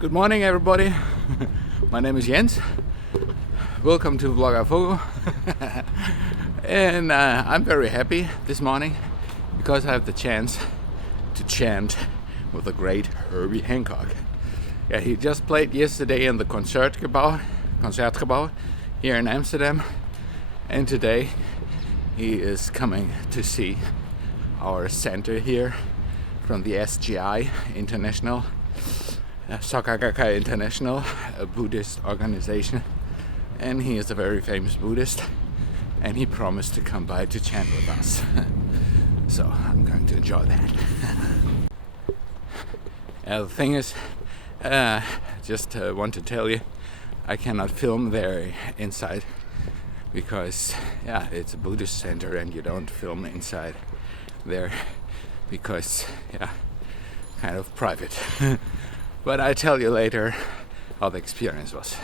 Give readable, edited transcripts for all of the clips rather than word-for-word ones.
Good morning, everybody. My name is Jens. Welcome to Vlogger Fogo. And I'm very happy this morning because I have the chance to chant with the great Herbie Hancock. Yeah, he just played yesterday in the Concertgebouw here in Amsterdam, and today he is coming to see our center here from the SGI International, Sokagakai International, a Buddhist organization, and he is a very famous Buddhist, and he promised to come by to chant with us. So I'm going to enjoy that. The thing is, just want to tell you, I cannot film there inside because it's a Buddhist center and you don't film inside there because kind of private. But I tell you later how the experience was.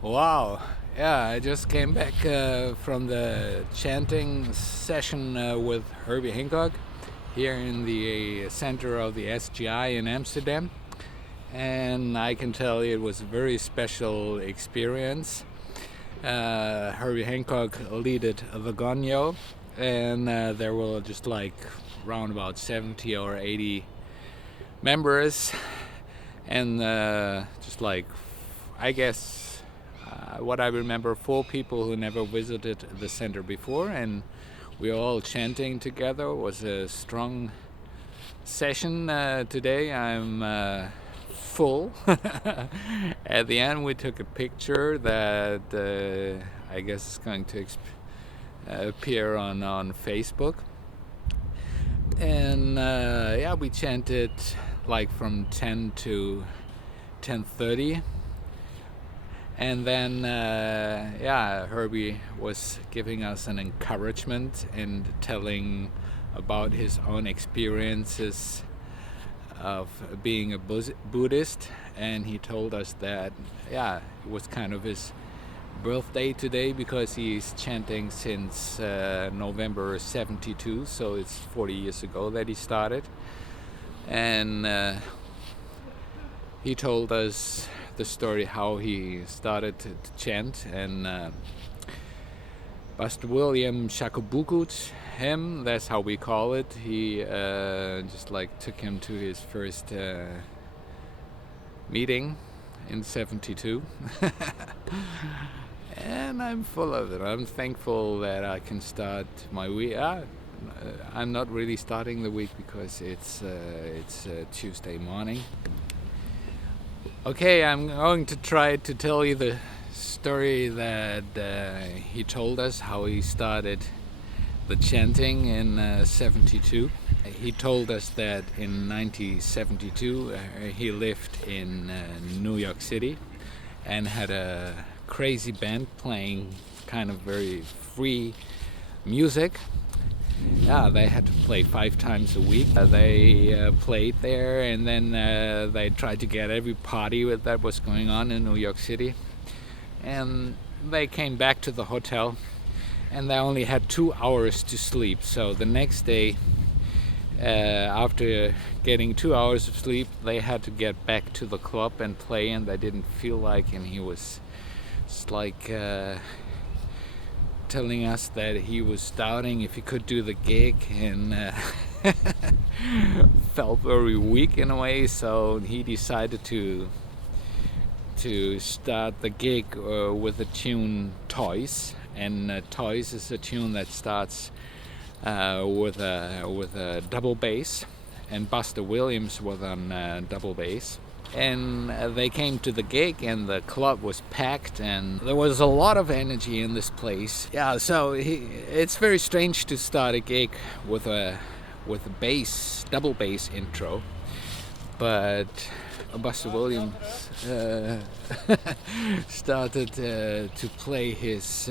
Wow, I just came back from the chanting session with Herbie Hancock here in the center of the SGI in Amsterdam, and I can tell you it was a very special experience. Herbie Hancock leaded the Gonyo, and there were just like around about 70 or 80 members, and just like, I guess, what I remember, 4 people who never visited the center before, and we were all chanting together. It was a strong session today. I'm full. At the end we took a picture that I guess is going to appear on Facebook, and we chanted like from 10 to 10:30, and then Herbie was giving us an encouragement and telling about his own experiences of being a Buddhist, and he told us that it was kind of his birthday today because he's chanting since November 72, so it's 40 years ago that he started. And he told us the story how he started to chant, and Pastor William Shakobukut, him, that's how we call it, he just like took him to his first meeting in 72. And I'm full of it. I'm thankful that I can start my week. I'm not really starting the week because it's Tuesday morning. Okay, I'm going to try to tell you the story that he told us, how he started the chanting in 72. He told us that in 1972 he lived in New York City and had a crazy band playing kind of very free music. They had to play 5 times a week. They played there, and then they tried to get every party that was going on in New York City. And they came back to the hotel, and they only had 2 hours to sleep. So the next day, after getting 2 hours of sleep, they had to get back to the club and play, and they didn't feel like, and he was just like telling us that he was doubting if he could do the gig, and felt very weak in a way, so he decided to start the gig with the tune Toys, and Toys is a tune that starts with a double bass, and Buster Williams was on double bass. And they came to the gig, and the club was packed, and there was a lot of energy in this place. So it's very strange to start a gig with a bass, double bass intro, but Buster Williams started to play his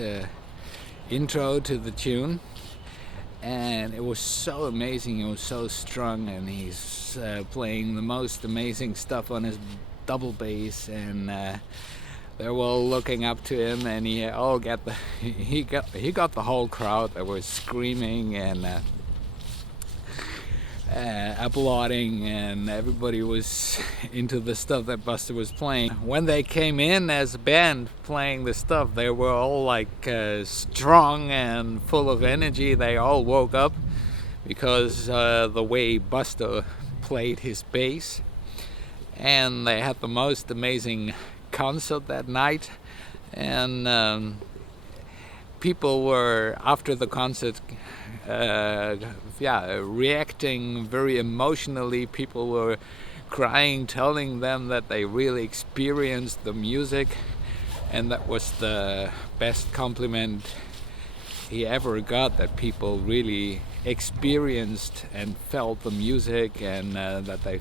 intro to the tune, and it was so amazing. It was so strong, and he's playing the most amazing stuff on his double bass, and they were all looking up to him, and he got the whole crowd that was screaming, and applauding, and everybody was into the stuff that Buster was playing. When they came in as a band playing the stuff, they were all like strong and full of energy. They all woke up because the way Buster played his bass, and they had the most amazing concert that night. And people were, after the concert, reacting very emotionally. People were crying, telling them that they really experienced the music, and that was the best compliment he ever got, that people really experienced and felt the music, and that they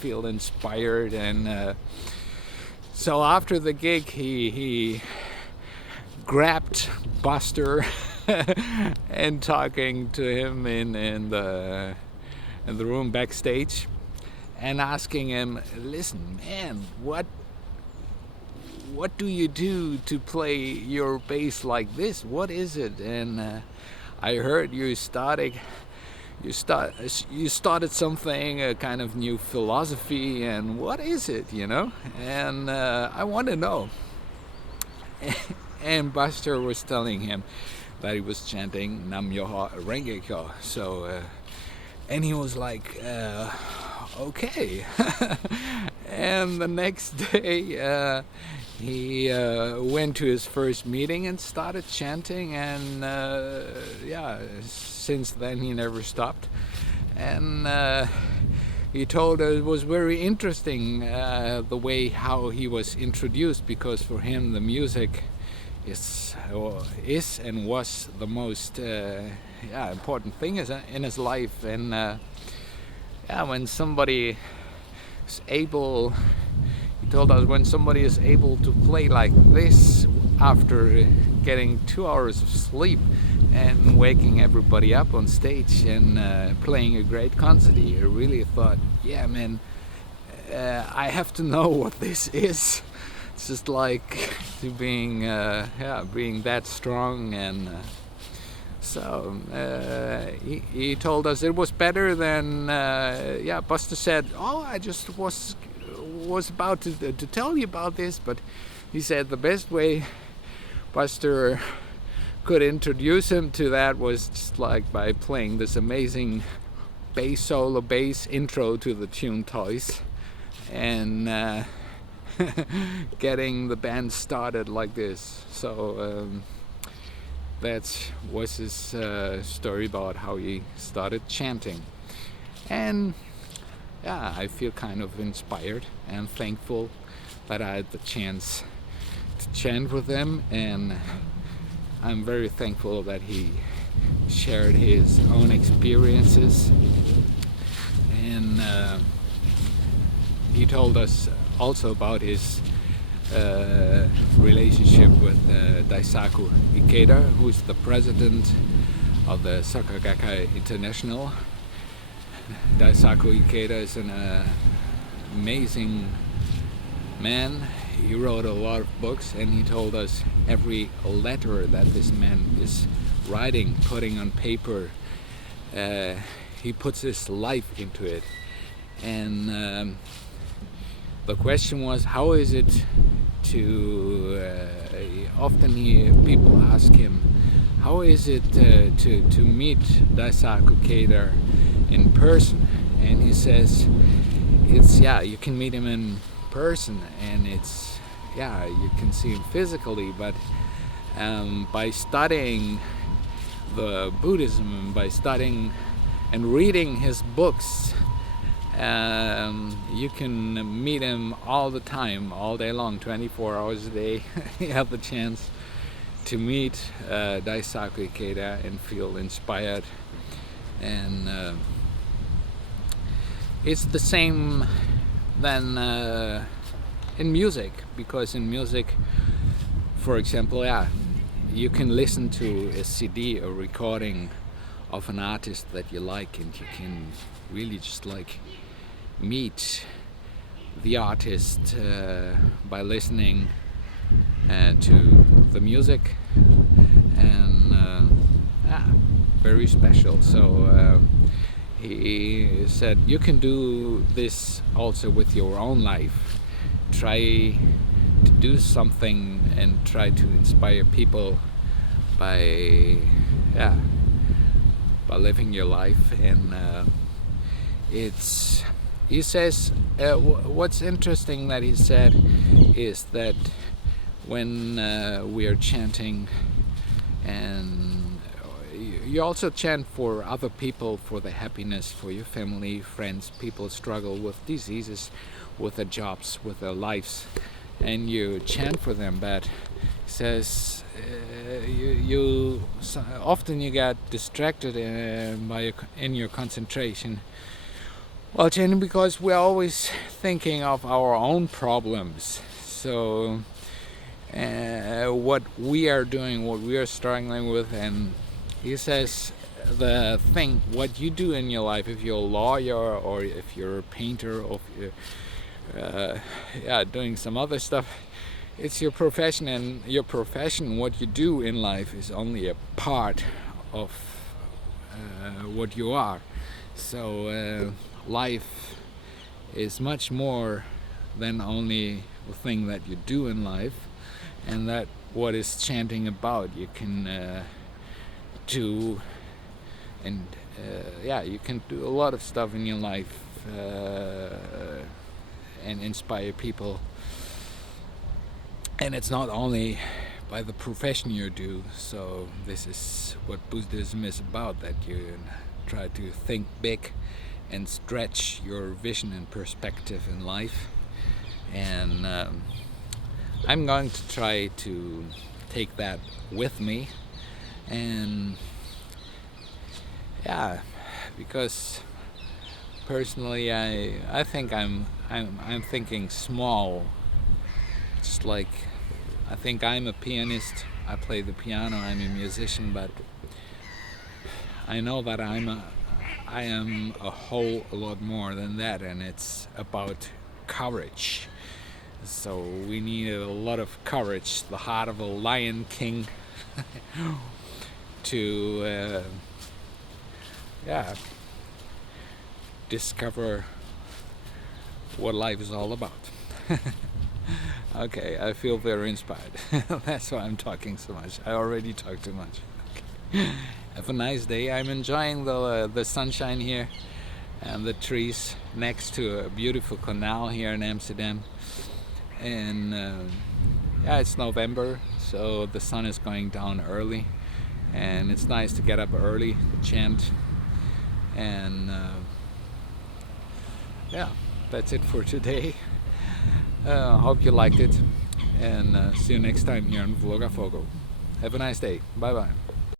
feel inspired. And so after the gig, he grabbed Buster and talking to him in the room backstage, and asking him, "Listen, man, what do you do to play your bass like this? What is it? And I heard you started something, a kind of new philosophy, and what is it, you know? And I want to know." And Buster was telling him that he was chanting Nam Myho Renge Kyo. So, and he was like, okay. And the next day, he went to his first meeting and started chanting, and since then he never stopped. And he told us it was very interesting the way how he was introduced, because for him the music is and was the most important thing in his life. And when somebody is able, he told us, when somebody is able to play like this after getting 2 hours of sleep and waking everybody up on stage and playing a great concert, he really thought, yeah, man, I have to know what this is. It's just like to being that strong. And so he told us it was better than Buster said, "Oh, I just was about to tell you about this," but he said the best way Buster could introduce him to that was just like by playing this amazing solo bass intro to the tune Toys, and getting the band started like this. So that was his story about how he started chanting. And I feel kind of inspired and thankful that I had the chance to chant with him, and I'm very thankful that he shared his own experiences. And he told us also about his relationship with Daisaku Ikeda, who's the president of the Sakagakkai International. Daisaku Ikeda is an amazing man. He wrote a lot of books, and he told us every letter that this man is writing, putting on paper, he puts his life into it. And the question was, how is it to, often people ask him, how is it to meet Daisaku Ikeda in person? And he says, it's, you can meet him in person, and it's, you can see him physically, but by studying the Buddhism, and by studying and reading his books, you can meet him all the time, all day long, 24 hours a day. You have the chance to meet Daisaku Ikeda and feel inspired. And it's the same then in music, because in music, for example, you can listen to a CD, a recording of an artist that you like, and you can really just like meet the artist by listening to the music, and very special. So he said, you can do this also with your own life. Try to do something and try to inspire people by living your life. And he says, what's interesting that he said is that when we are chanting, and you also chant for other people, for the happiness, for your family, friends, people struggle with diseases, with their jobs, with their lives, and you chant for them. But he says often you get distracted in your concentration while chanting, because we're always thinking of our own problems. So what we are doing, what we are struggling with. And he says the thing, what you do in your life, if you're a lawyer or if you're a painter, or if you're doing some other stuff, it's your profession, and your profession, what you do in life, is only a part of what you are. So life is much more than only the thing that you do in life, and that what is chanting about. You can do, and you can do a lot of stuff in your life and inspire people. And it's not only by the profession you do. So this is what Buddhism is about, that you try to think big and stretch your vision and perspective in life. And I'm going to try to take that with me. And because personally I think I'm thinking small. Just like, I think I'm a pianist, I play the piano, I'm a musician, but I know that I am a whole lot more than that, and it's about courage. So we need a lot of courage, the heart of a lion king, to discover what life is all about. Okay, I feel very inspired. That's why I'm talking so much. I already talk too much. Okay. Have a nice day. I'm enjoying the sunshine here and the trees next to a beautiful canal here in Amsterdam. And it's November, so the sun is going down early, and it's nice to get up early to chant. And that's it for today. Hope you liked it, and see you next time here on Vlogafogo. Have a nice day. Bye bye.